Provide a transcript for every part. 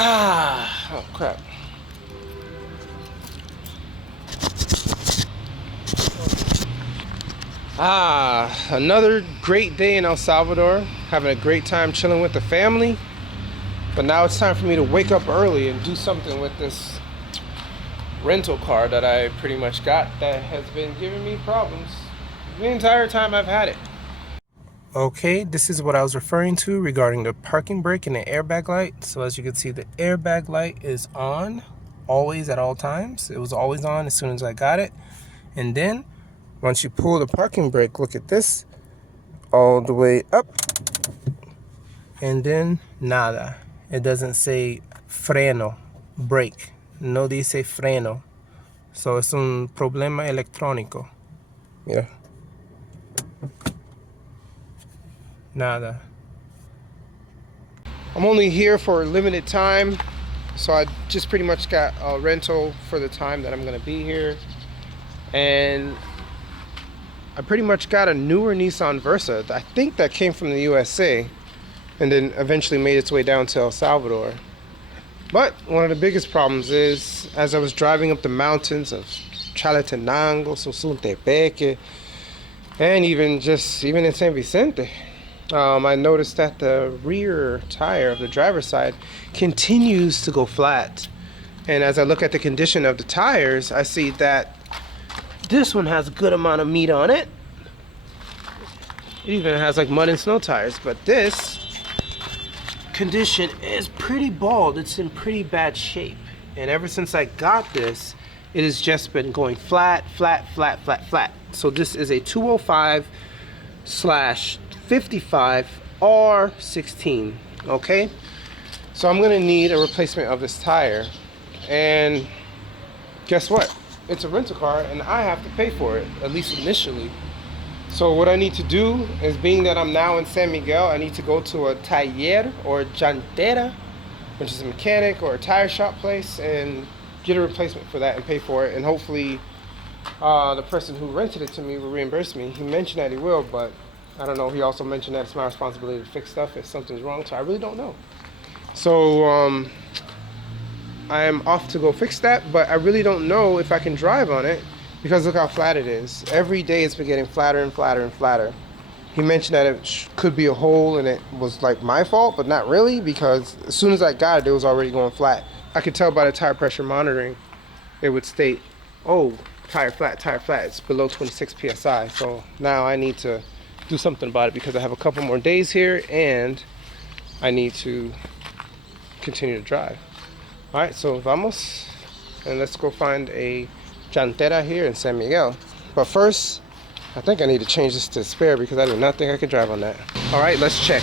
Oh crap. Another great day in El Salvador. Having a great time chilling with the family. But now it's time for me to wake up early and do something with this rental car that I pretty much got that has been giving me problems the entire time I've had it. Okay, this is what I was referring to regarding the parking brake and the airbag light. So as you can see, the airbag light is on, always at all times. It was always on as soon as I got it. And then, once you pull the parking brake, look at this, all the way up. And then, nada. It doesn't say freno, brake. No dice freno. So es un problema electrónico. Mira. Nada. I'm only here for a limited time, so I just pretty much got a rental for the time that I'm gonna be here. And I pretty much got a newer Nissan Versa. I think that came from the USA and then eventually made its way down to El Salvador. But one of the biggest problems is, as I was driving up the mountains of Chalatenango, Susuntepeque, and even in San Vicente, I noticed that the rear tire of the driver's side continues to go flat. And as I look at the condition of the tires, I see that this one has a good amount of meat on it. It even has like mud and snow tires, but this condition is pretty bald. It's in pretty bad shape. And ever since I got this, it has just been going flat, flat, flat, flat, flat. So this is a 205/55 R16, okay? So I'm gonna need a replacement of this tire. And guess what? It's a rental car and I have to pay for it, at least initially. So what I need to do is, being that I'm now in San Miguel, I need to go to a taller or llantera, which is a mechanic or a tire shop place, and get a replacement for that and pay for it. And hopefully the person who rented it to me will reimburse me. He mentioned that he will, but I don't know. He also mentioned that it's my responsibility to fix stuff if something's wrong, so I really don't know. So I am off to go fix that, but I really don't know if I can drive on it because look how flat it is. Every day it's been getting flatter and flatter and flatter. He mentioned that it could be a hole and it was like my fault, but not really, because as soon as I got it, it was already going flat. I could tell by the tire pressure monitoring, it would state, oh, tire flat, it's below 26 PSI. So now I need to do something about it because I have a couple more days here and I need to continue to drive. All right, so vamos, and let's go find a llantera here in San Miguel. But first, I think I need to change this to spare because I do not think I could drive on that. All right, let's check.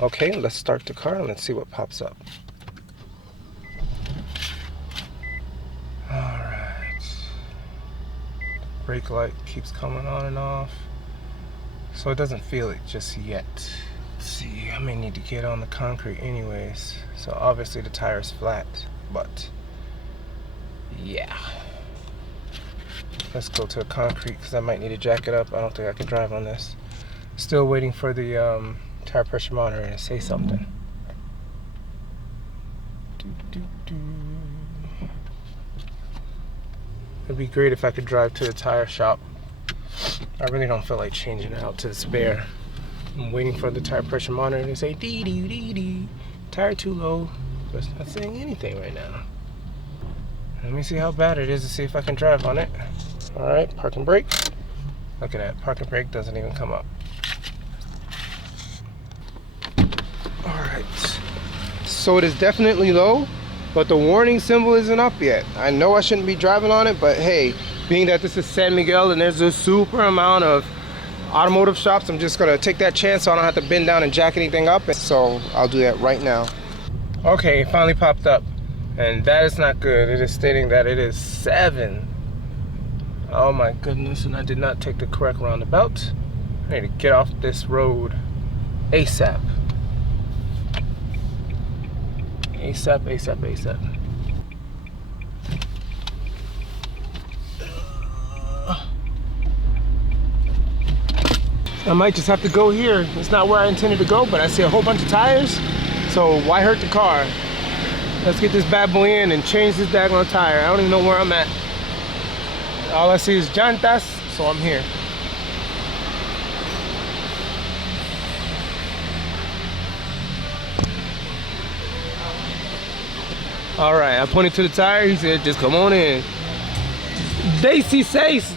Okay, let's start the car and let's see what pops up. Brake light keeps coming on and off, so it doesn't feel it just yet. Let's see, I may need to get on the concrete anyways. So obviously the tire is flat, but yeah. Let's go to the concrete because I might need to jack it up. I don't think I can drive on this. Still waiting for the tire pressure monitor to say something. It'd be great if I could drive to the tire shop. I really don't feel like changing it out to the spare. I'm waiting for the tire pressure monitor to say dee dee dee dee, tire too low, but it's not saying anything right now. Let me see how bad it is to see if I can drive on it. All right, parking brake. Look at that, parking brake doesn't even come up. All right, so it is definitely low, but the warning symbol isn't up yet. I know I shouldn't be driving on it, but hey, being that this is San Miguel and there's a super amount of automotive shops, I'm just gonna take that chance so I don't have to bend down and jack anything up. So I'll do that right now. Okay, it finally popped up, and that is not good. It is stating that it is 7. Oh my goodness, and I did not take the correct roundabout. I need to get off this road ASAP. ASAP, ASAP, ASAP. I might just have to go here. It's not where I intended to go, but I see a whole bunch of tires, so why hurt the car? Let's get this bad boy in and change this daggone tire. I don't even know where I'm at. All I see is llantas, so I'm here. All right, I pointed to the tire. He said, just come on in. Daisy 6.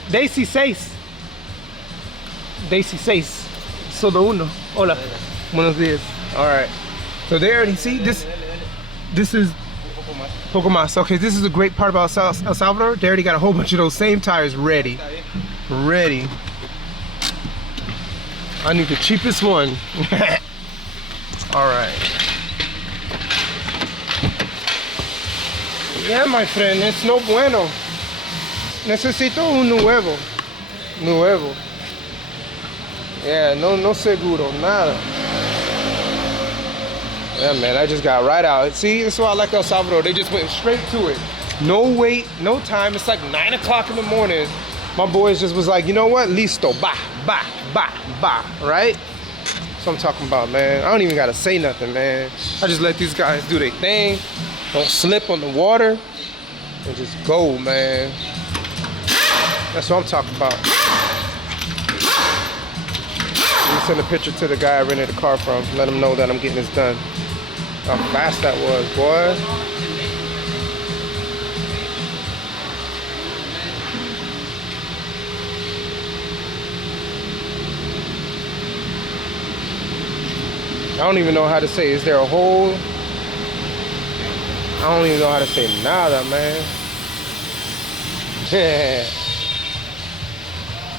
Solo uno. Hola. Buenos días. All right. So there, you see, this is poco más. Okay, this is a great part about El Salvador. They already got a whole bunch of those same tires ready. I need the cheapest one. All right. Yeah, my friend, it's no bueno. Necesito un nuevo. Yeah, no seguro, nada. Yeah, man, I just got right out. See, that's why I like El Salvador. They just went straight to it. No wait, no time. It's like 9 o'clock in the morning. My boys just was like, you know what? Listo, ba, right? That's what I'm talking about, man. I don't even gotta say nothing, man. I just let these guys do their thing. Don't slip on the water. And just go, man. That's what I'm talking about. Let me send a picture to the guy I rented the car from. Let him know that I'm getting this done. How fast that was, boy. I don't even know how to say, is there a hole? I don't even know how to say nada, man. Yeah.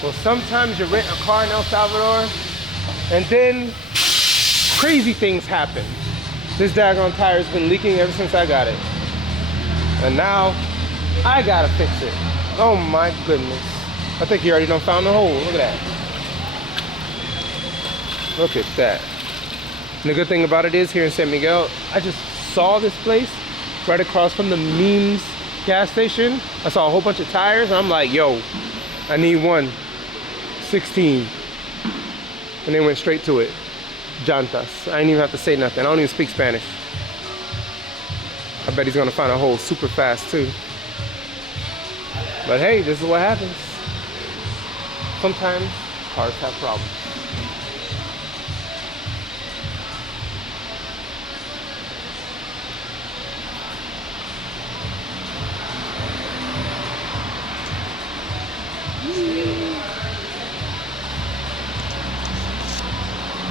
Well, sometimes you rent a car in El Salvador and then crazy things happen. This daggone tire's been leaking ever since I got it. And now I gotta fix it. Oh my goodness. I think you already done found the hole. Look at that. Look at that. And the good thing about it is here in San Miguel, I just saw this place right across from the Memes gas station. I saw a whole bunch of tires and I'm like, yo, I need one. 16. And they went straight to it. Llantas. I didn't even have to say nothing. I don't even speak Spanish. I bet he's gonna find a hole super fast too. But hey, this is what happens. Sometimes cars have problems.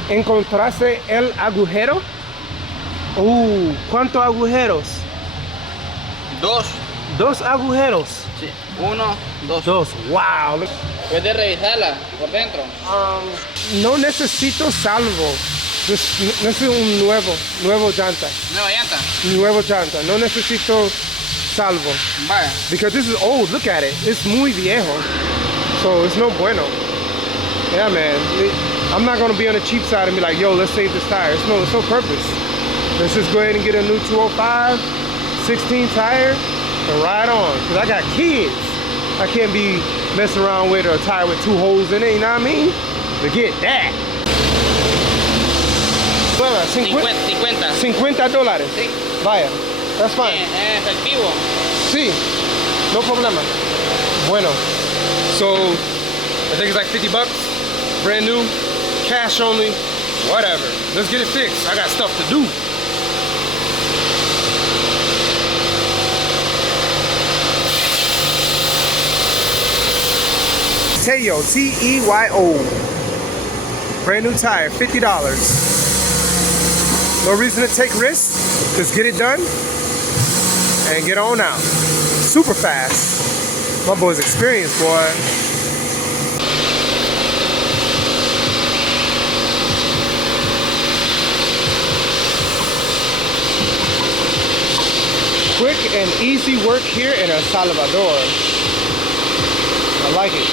¿Encontraste el agujero? ¿Cuántos agujeros? Dos agujeros. Sí, 1, 2. Wow. ¿Puedes revisarla por dentro? No necesito salvo. Necesito un nuevo llanta. ¿Nueva llanta? Nuevo llanta. No necesito salvo. Vaya. Because this is old. Look at it. It's muy viejo. So it's no bueno. Yeah, man. I'm not gonna be on the cheap side and be like, yo, let's save this tire. It's no purpose. Let's just go ahead and get a new 205, 16 tire, and ride on. Cause I got kids. I can't be messing around with a tire with 2 holes in it, you know what I mean? Forget that. Well, $50. $50. Sí. Vaya, that's fine. Efectivo. Sí, no problema. Bueno, so I think it's like $50, brand new. Cash only, whatever. Let's get it fixed. I got stuff to do. TEYO, T-E-Y-O. Brand new tire, $50. No reason to take risks. Just get it done and get on out. Super fast. My boy's experienced, boy. Quick and easy work here in El Salvador. I like it.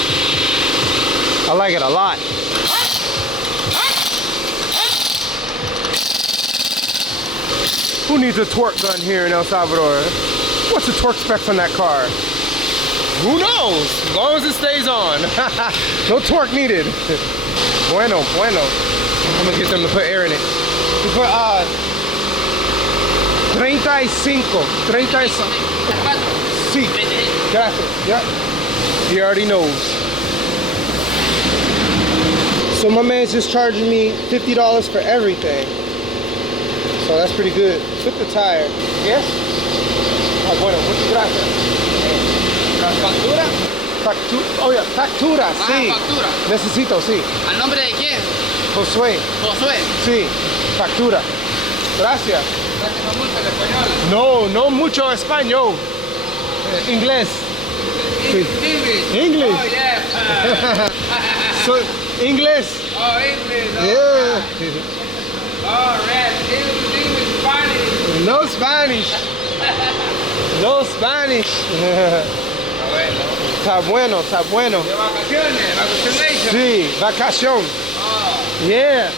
I like it a lot. Who needs a torque gun here in El Salvador? What's the torque specs on that car? Who knows? As long as it stays on. No torque needed. Bueno. I'm gonna get them to put air in it. We put 35. Sí. Gracias. Yep. He already knows. So my man's just charging me $50 for everything. So that's pretty good. Flip the tire. Yes? Ah, bueno, muchas gracias. ¿Factura? Oh yeah, factura, sí. Factura. Necesito, sí. ¿Al nombre de quién? Josué. Josué. Sí, factura. Gracias. Gracias mucho el español. No mucho español. Inglés. Sí. English. Oh, yeah. So, English. Oh, English. Oh, Yeah. Oh, red. English, Spanish. No Spanish. No Spanish. Está bueno. ¿De vacaciones? ¿Vacacionation? Sí, vacación. Oh. Yeah.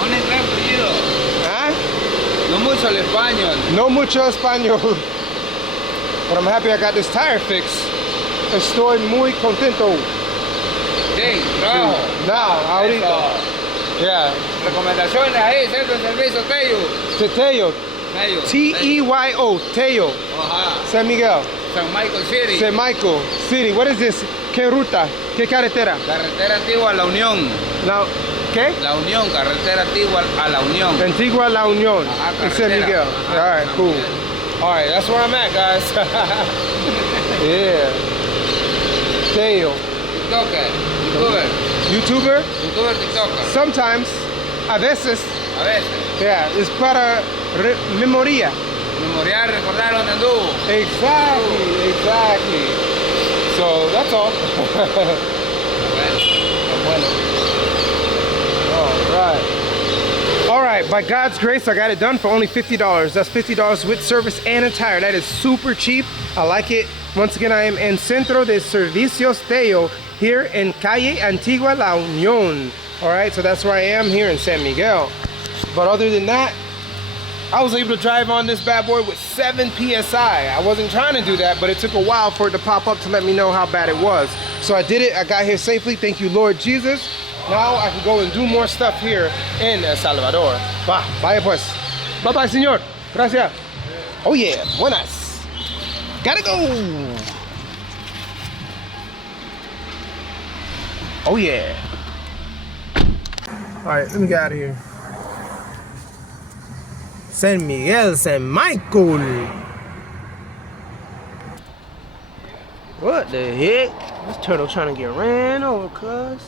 Un inglés fluido. ¿Ah? No mucho el español. No mucho español. But I'm happy I got this tire fixed. Estoy muy contento. Sí, bravo. Now, ahorita. Eso. Yeah. Recomendaciones ahí, Centro de Servicios TEYO. TEYO. TEYO. TEYO. TEYO. Ajá. San Miguel. San Michael City. San Michael City. What is this? ¿Qué ruta? ¿Qué carretera? Carretera Antigua a la Unión. ¿Qué? La Unión, carretera Antigua a la Unión. Antigua, La Unión. Ajá, San Miguel. Ajá, All right, San cool. Miguel. All right, that's where I'm at, guys. Yeah. TEYO. YouTuber? YouTuber, TikToker. Sometimes. A veces. A veces. Yeah, it's para memoria. Memorial, recordar dónde anduvo. Exactly. So that's all. Bueno. All right, by God's grace, I got it done for only $50. That's $50 with service and a tire. That is super cheap. I like it. Once again, I am in Centro de Servicios TEYO here in Calle, Antigua, La Unión. All right, so that's where I am here in San Miguel. But other than that, I was able to drive on this bad boy with 7 PSI. I wasn't trying to do that, but it took a while for it to pop up to let me know how bad it was. So I did it. I got here safely. Thank you, Lord Jesus. Now I can go and do more stuff here in El Salvador. Vaya pues. Bye-bye, señor. Gracias. Oh yeah, buenas. Gotta go. Oh yeah. All right, let me get out of here. San Miguel, San Michael. What the heck? This turtle trying to get ran over, cuz.